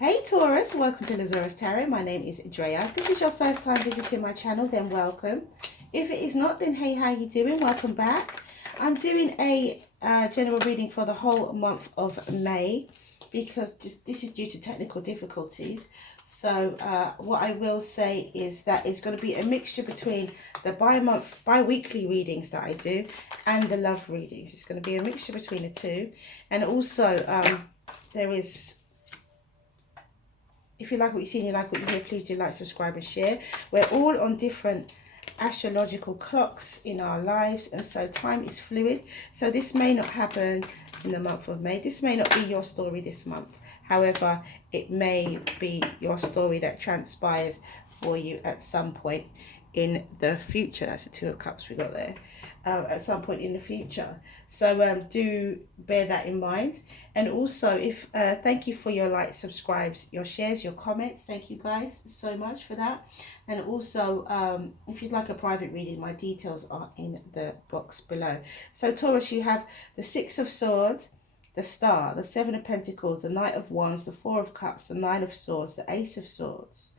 Hey Taurus, welcome to the Zarious Tarot. My name is Drea. If this is your first time visiting my channel, then welcome. If it is not, then hey, how you doing? Welcome back. I'm doing a general reading for the whole month of May because this is due to technical difficulties. So what I will say is that it's going to be a mixture between the bi-weekly readings that I do and the love readings. It's going to be a mixture between the two. And also there is... If you like what you see and you like what you hear, please do like, subscribe and share. We're all on different astrological clocks in our lives, and so time is fluid. So this may not happen in the month of May. This may not be your story this month. However, it may be your story that transpires for you at some point in the future. That's the Two of Cups we got there. At some point in the future. So do bear that in mind. And also, if thank you for your likes, subscribes, your shares, your comments. Thank you guys so much for that. And also if you'd like a private reading, my details are in the box below. So Taurus, you have the Six of Swords, the Star, the Seven of Pentacles, the Knight of Wands, the Four of Cups, the Nine of Swords, the Ace of Swords,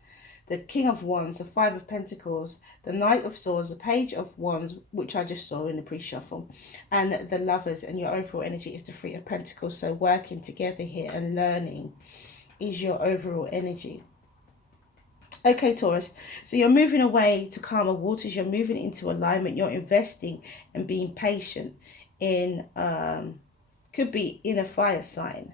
the King of Wands, the Five of Pentacles, the Knight of Swords, the Page of Wands, which I just saw in the pre-shuffle, and the Lovers. And your overall energy is the Three of Pentacles. So working together here and learning is your overall energy. Okay, Taurus, so you're moving away to calmer waters. You're moving into alignment. You're investing and being patient in, could be in a fire sign,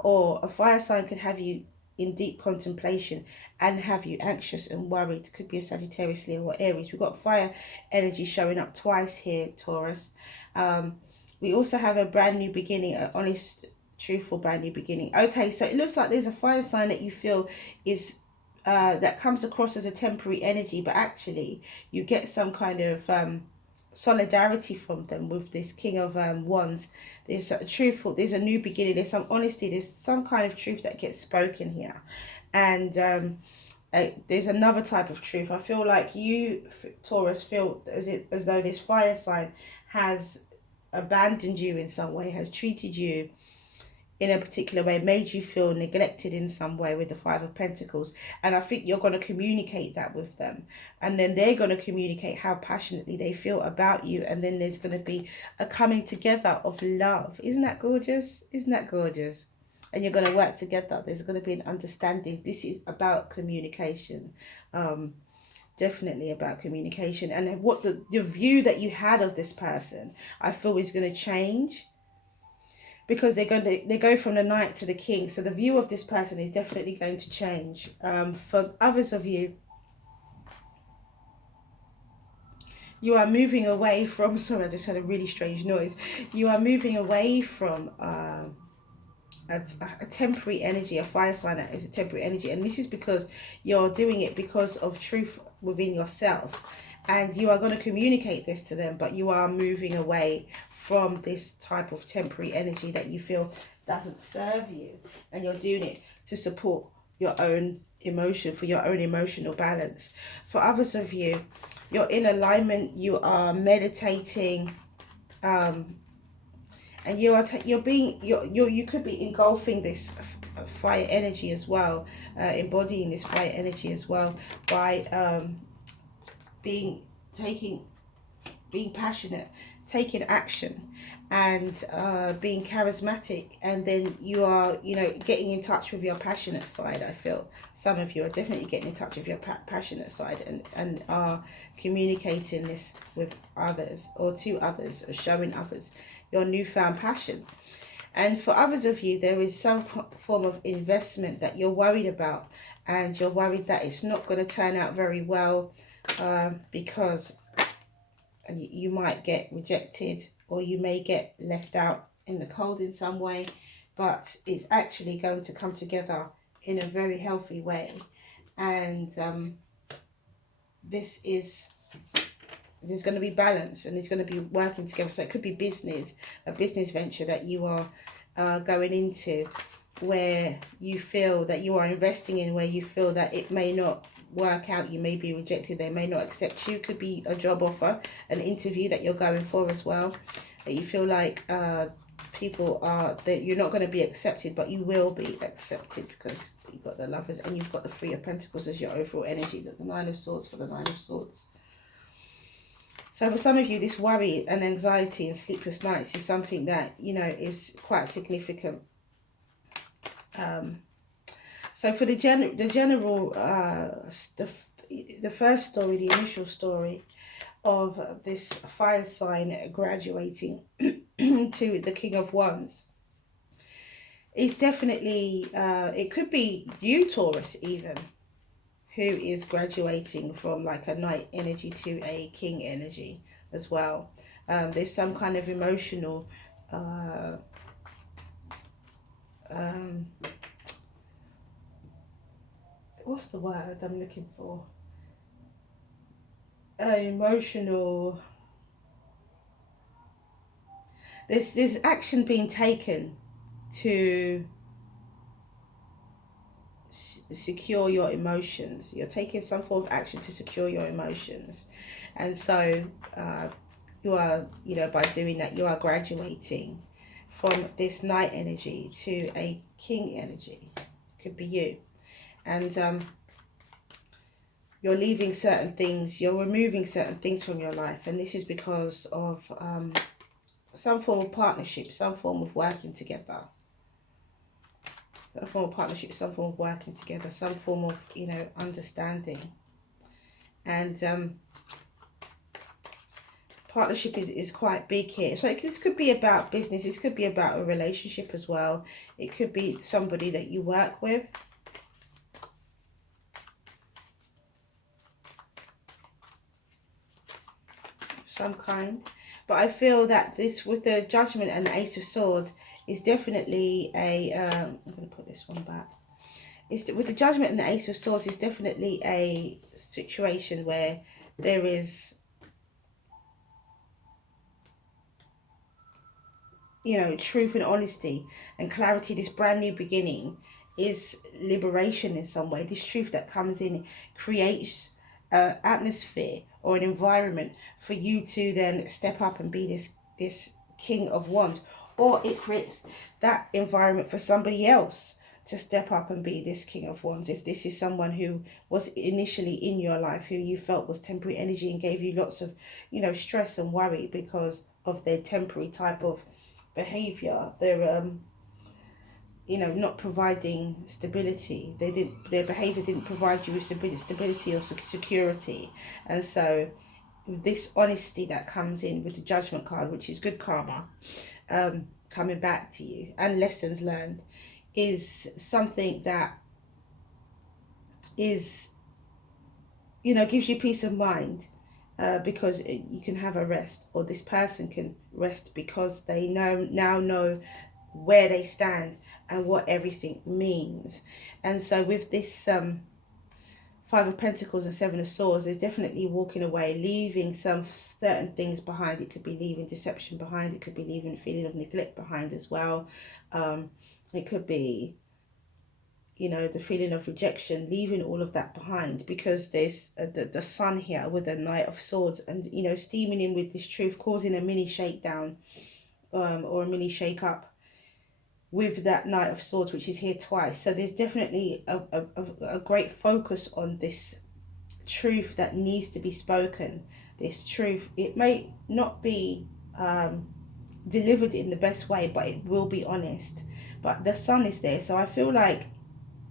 or a fire sign could have you in deep contemplation and have you anxious and worried. Could be a Sagittarius, Leo or Aries. We've got fire energy showing up twice here, Taurus. We also have a brand new beginning, an honest, truthful brand new beginning. Okay, so it looks like there's a fire sign that you feel is that comes across as a temporary energy, but actually you get some kind of solidarity from them with this King of Wands. There's a truthful, there's a new beginning, there's some honesty, there's some kind of truth that gets spoken here. And there's another type of truth. I feel like you, Taurus, feel as though this fire sign has abandoned you in some way, has treated you in a particular way, made you feel neglected in some way with the Five of Pentacles. And I think you're going to communicate that with them. And then they're going to communicate how passionately they feel about you. And then there's going to be a coming together of love. Isn't that gorgeous? Isn't that gorgeous? And you're going to work together. There's going to be an understanding. This is about communication. Definitely about communication. And what the view that you had of this person, I feel, is going to change. Because they go from the Knight to the King. So the view of this person is definitely going to change. For others of you, you are moving away from... Sorry, I just had a really strange noise. You are moving away from a temporary energy, a fire sign that is a temporary energy. And this is because you're doing it because of truth within yourself. And you are going to communicate this to them, but you are moving away from this type of temporary energy that you feel doesn't serve you. And you're doing it to support your own emotion, for your own emotional balance. For others of you, you're in alignment, you are meditating, and you could be engulfing this fire energy as well, embodying this fire energy as well by being passionate, taking action, and being charismatic. And then you are, getting in touch with your passionate side. I feel some of you are definitely getting in touch with your passionate side and are communicating this with others or to others, or showing others your newfound passion. And for others of you, there is some form of investment that you're worried about, and you're worried that it's not going to turn out very well, because you might get rejected, or you may get left out in the cold in some way, but it's actually going to come together in a very healthy way. And there's going to be balance, and it's going to be working together. So it could be a business venture that you are going into, where you feel that you are investing in, where you feel that it may not work out, you may be rejected, they may not accept you. Could be a job offer, an interview that you're going for as well, that you feel like people are, that you're not going to be accepted, but you will be accepted, because you've got the Lovers and you've got the Three of Pentacles as your overall energy. The Nine of Swords for the Nine of Swords. So for some of you, this worry and anxiety and sleepless nights is something that, you know, is quite significant. So for the first story, the initial story of this fire sign graduating to the King of Wands, is definitely, it could be you, Taurus, even, who is graduating from like a knight energy to a king energy as well. There's some kind of emotional what's the word I'm looking for? Emotional. There's action being taken to secure your emotions. You're taking some form of action to secure your emotions, and so you are, you know, by doing that, you are graduating from this knight energy to a king energy. Could be you. And you're leaving certain things, you're removing certain things from your life, and this is because of some form of partnership, some form of working together. Some form of partnership, some form of working together, some form of, you know, understanding. And partnership is quite big here. So this could be about business, this could be about a relationship as well. It could be somebody that you work with. Some kind. But I feel that this, with the Judgment and the Ace of Swords, is definitely a I'm going to put this one back. With the Judgment and the Ace of Swords, is definitely a situation where there is, you know, truth and honesty and clarity. This brand new beginning is liberation in some way. This truth that comes in creates an atmosphere or an environment for you to then step up and be this King of Wands, or it creates that environment for somebody else to step up and be this King of Wands. If this is someone who was initially in your life, who you felt was temporary energy and gave you lots of, you know, stress and worry because of their temporary type of behavior, they're you know, not providing stability. Their behavior didn't provide you with stability or security. And so this honesty that comes in with the Judgment card, which is good karma, coming back to you, and lessons learned, is something that is, you know, gives you peace of mind, because you can have a rest, or this person can rest because they now know where they stand and what everything means. And so with this Five of Pentacles and Seven of Swords, there's definitely walking away, leaving some certain things behind. It could be leaving deception behind. It could be leaving a feeling of neglect behind as well. It could be, you know, the feeling of rejection, leaving all of that behind, because there's the Sun here with the Knight of Swords, and, you know, steaming in with this truth, causing a mini shakedown, or a mini shake up with that Knight of Swords, which is here twice. So there's definitely a great focus on this truth that needs to be spoken. This truth, it may not be delivered in the best way, but it will be honest. But the Sun is there, so I feel like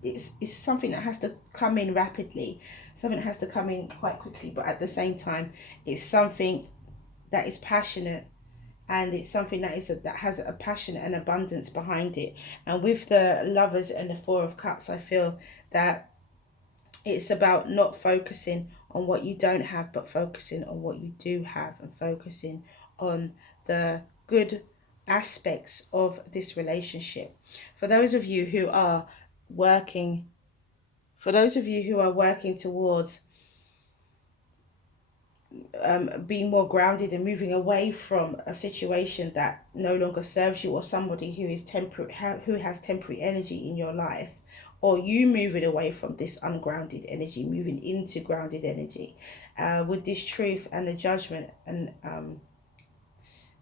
it's something that has to come in rapidly, something that has to come in quite quickly, but at the same time it's something that is passionate, and it's something that has a passion and abundance behind it. And with the Lovers and the Four of Cups, I feel that it's about not focusing on what you don't have, but focusing on what you do have, and focusing on the good aspects of this relationship. For those of you who are working towards being more grounded and moving away from a situation that no longer serves you, or somebody who is who has temporary energy in your life, or you moving away from this ungrounded energy, moving into grounded energy, with this truth and the Judgment and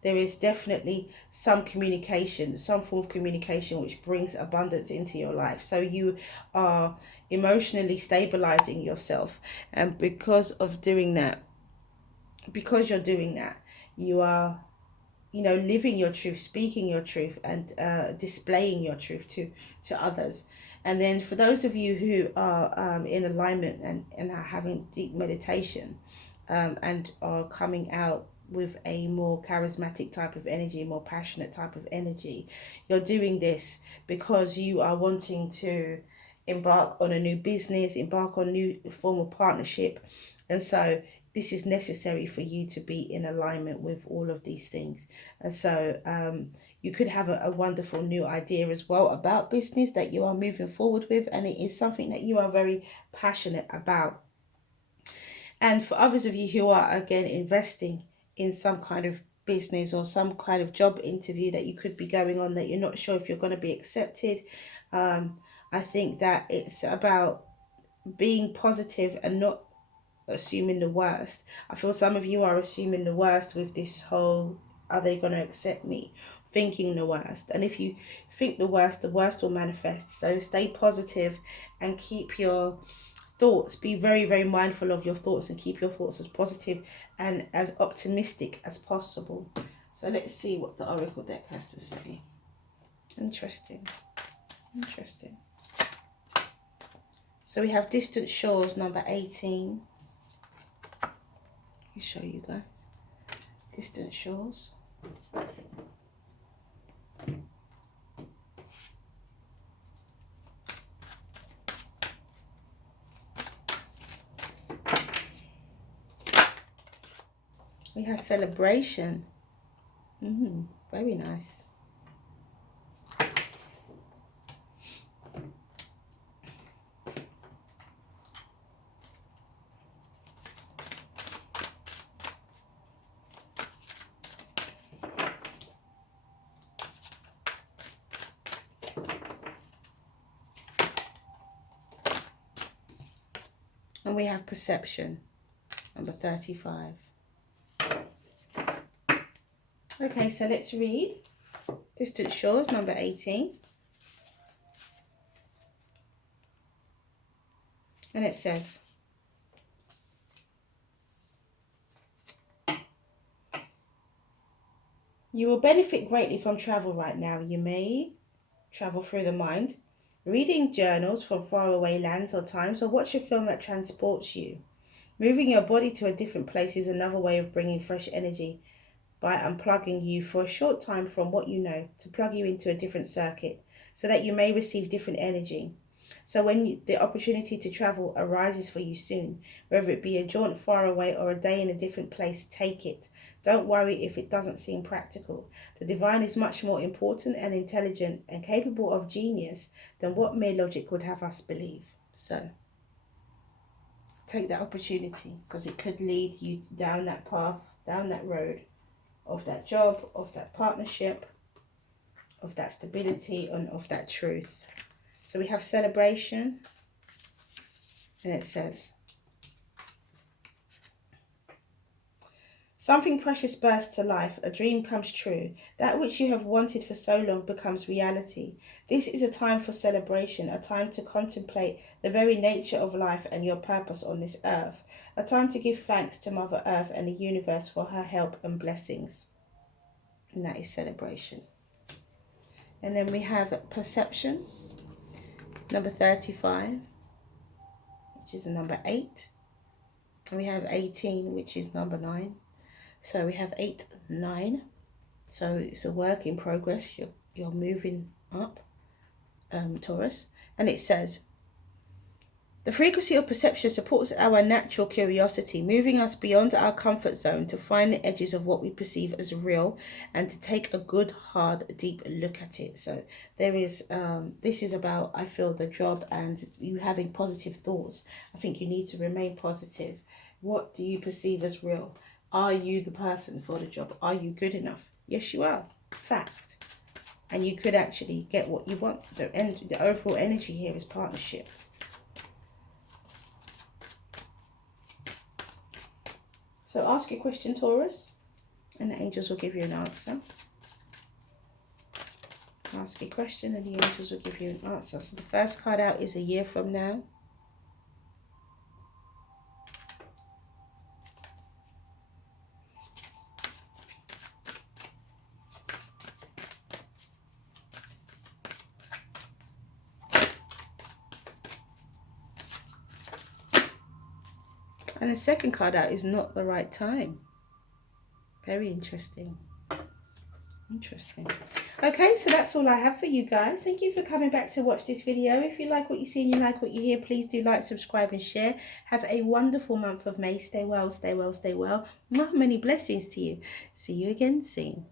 there is definitely some communication, some form of communication which brings abundance into your life. So you are emotionally stabilizing yourself, and because of doing that, because you're doing that, you are, you know, living your truth, speaking your truth, and displaying your truth to others. And then for those of you who are in alignment and are having deep meditation, and are coming out with a more charismatic type of energy, more passionate type of energy, you're doing this because you are wanting to embark on a new business, embark on a new form of partnership. And so this is necessary for you to be in alignment with all of these things. And so you could have a wonderful new idea as well about business that you are moving forward with, and it is something that you are very passionate about. And for others of you who are, again, investing in some kind of business or some kind of job interview that you could be going on that you're not sure if you're going to be accepted, I think that it's about being positive and not assuming the worst. I feel some of you are assuming the worst with this whole, are they going to accept me? Thinking the worst. And if you think the worst will manifest. So stay positive and keep your thoughts, be very, very mindful of your thoughts, and keep your thoughts as positive and as optimistic as possible. So let's see what the Oracle deck has to say. Interesting. Interesting. So we have Distant Shores, number 18. Let me show you guys. Distant Shores. We have Celebration. Very nice. And we have Perception, number 35. Okay, so let's read Distant Shores, number 18. And it says, you will benefit greatly from travel right now. You may travel through the mind, reading journals from faraway lands or times, or watch a film that transports you. Moving your body to a different place is another way of bringing fresh energy by unplugging you for a short time from what you know, to plug you into a different circuit so that you may receive different energy. So when the opportunity to travel arises for you soon, whether it be a jaunt far away or a day in a different place, take it. Don't worry if it doesn't seem practical. The divine is much more important and intelligent and capable of genius than what mere logic would have us believe. So take that opportunity, because it could lead you down that path, down that road of that job, of that partnership, of that stability, and of that truth. So we have Celebration, and it says, something precious bursts to life, a dream comes true. That which you have wanted for so long becomes reality. This is a time for celebration, a time to contemplate the very nature of life and your purpose on this earth, a time to give thanks to Mother Earth and the universe for her help and blessings. And that is Celebration. And then we have Perception, number 35, which is the number 8. And we have 18, which is number 9. So we have 8, 9. So it's a work in progress. You're moving up, Taurus. And it says, the frequency of perception supports our natural curiosity, moving us beyond our comfort zone to find the edges of what we perceive as real and to take a good, hard, deep look at it. So there is, this is about, I feel, the job and you having positive thoughts. I think you need to remain positive. What do you perceive as real? Are you the person for the job? Are you good enough? Yes, you are. Fact. And you could actually get what you want. The overall energy here is partnership. So ask your question, Taurus, and the angels will give you an answer. Ask a question and the angels will give you an answer. So the first card out is a year from now. And the second card out is not the right time. Very interesting. Interesting. Okay, so that's all I have for you guys. Thank you for coming back to watch this video. If you like what you see and you like what you hear, please do like, subscribe and share. Have a wonderful month of May. Stay well, stay well, stay well. Many blessings to you. See you again soon.